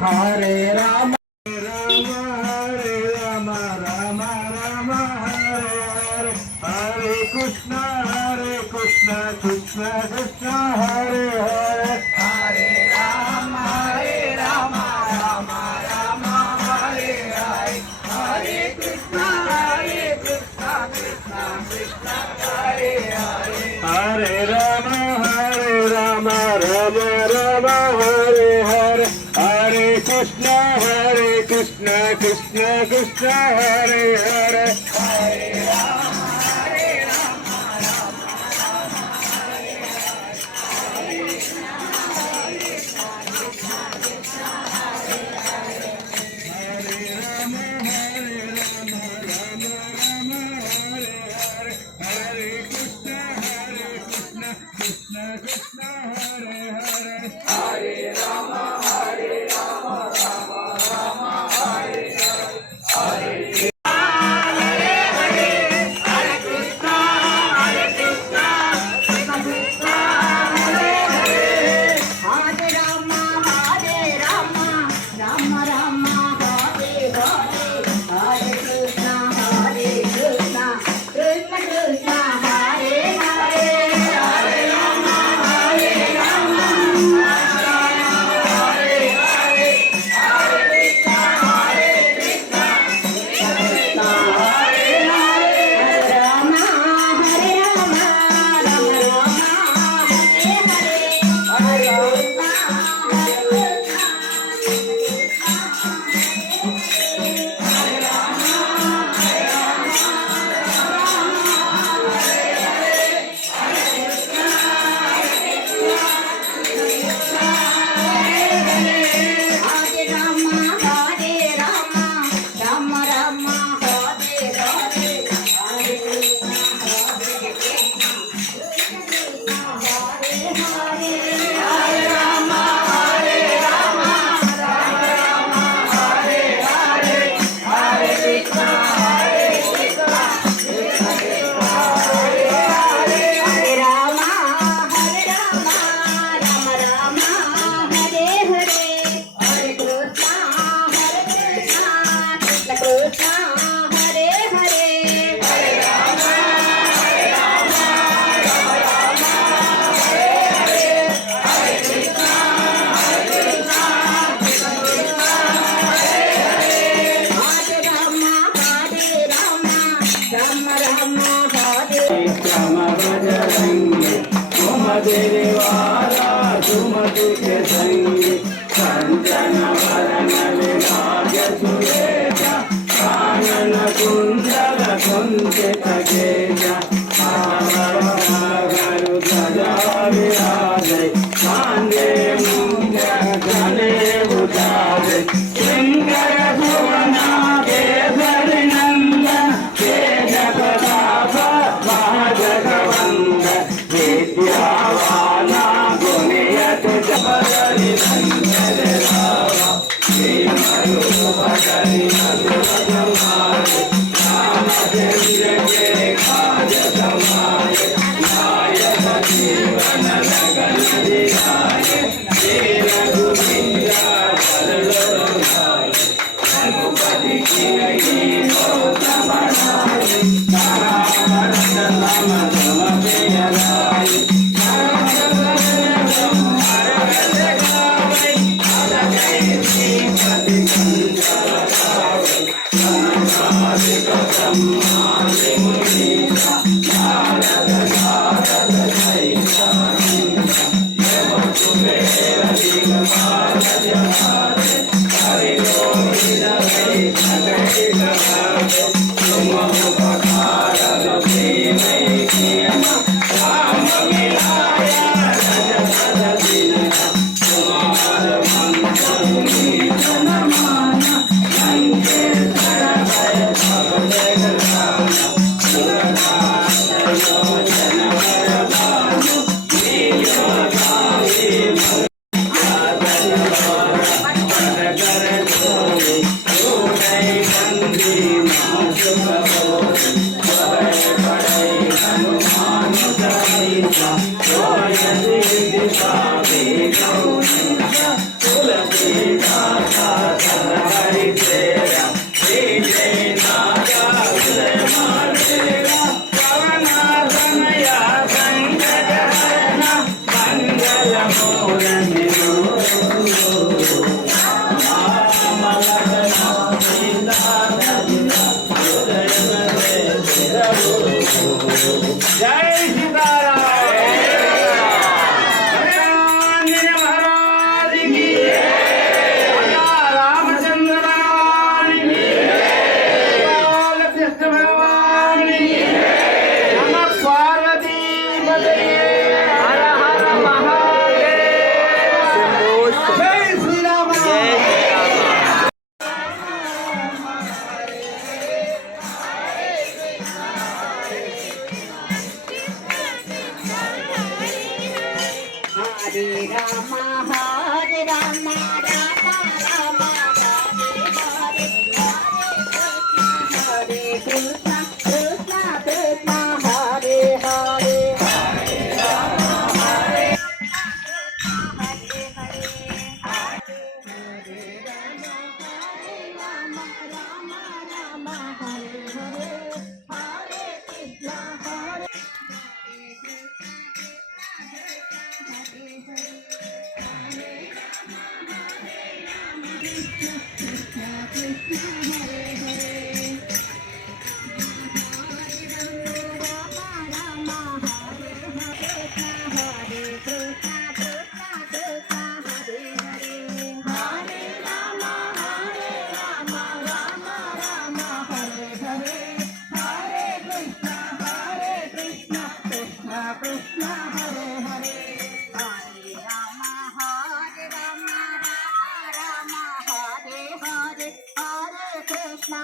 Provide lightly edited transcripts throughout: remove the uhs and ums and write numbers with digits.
हरे राम राम हरे राम राम राम हरे हरे हरे कृष्ण कृष्ण कृष्ण हरे हरे हरे राम राम राम हरे हरे हरे कृष्ण कृष्ण कृष्ण हरे हरे हरे राम राम राम हरे हरे हरे कृष्ण कृष्ण कृष्ण हरे हरे हरे राम देवारा सुमति के संगी कंचन वरण विराज सुरेजा कानन कुंडल कुंचित केजा गरु ध्वजा विराजे कांधे मूंज घने उजारे सिंगर भुवना केसरी नंदन तेज प्रताप महाजगवंदन विद्यावाना गुणयत जबरनि नंदन रामा भजनि मधुर समाये रामचंद्र के काज समाये नायक जीवन लगन दिलाये रघुवीरा चरण रघुनाये रघुपति कीन्ही बहुत बड़ाई राम राम राम प्रिय राय तुम उपकार जय सीताराम आंजनेय महाराज की राजा रामचंद्र भगवान की बाल कृष्ण भगवान की नमः पार्वती पते हर हर महादेव जय Shri Ram Hare Rama, Hare Rama, Rama Rama, Hare Krishna, Krishna Krishna, Hare Hare. Krishna Hare Hare Hare Rama Hare Rama Rama Hare Hare Hare Krishna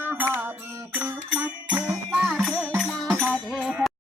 Krishna Krishna Hare Hare Hare